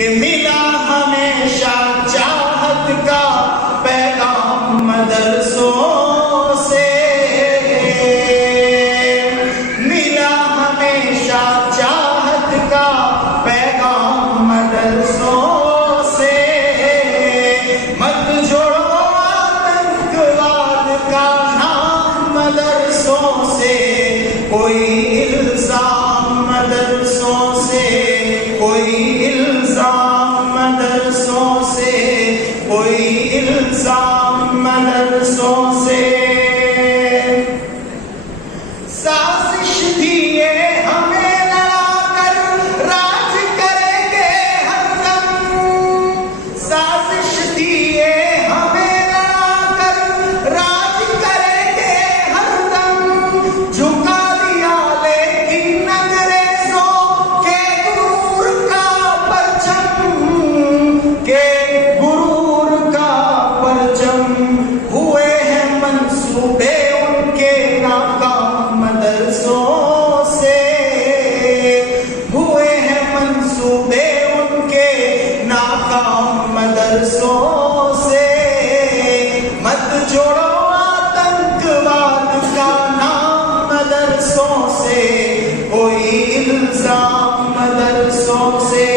कि मिला हमेशा चाहत का पैगाम मदरसों से, मिला हमेशा चाहत का पैगाम मदरसों से। मत जोड़ो आतंकवाद का नाम मदरसों से, कोई इल्जाम मदरसों से, कोई इल्जाम मदरसों से, कोई इल्जाम मदरसों से। साजिश दिए हमें लड़ाकर राज करेंगे हरदम, साजिश दिए हमें लड़ाकर राज करेंगे हरदम। झुका दिया लेकिन अंग्रेजों के गुरूर का परचम, के गुरूर का परचम। हुए हैं मंसूबे उनके नाकाम मदरसों से, हुए हैं मंसूबे उनके नाकाम मदरसों से। मत जोड़ो आतंकवाद का नाम मदरसों से, कोई इल्जाम मदरसों से।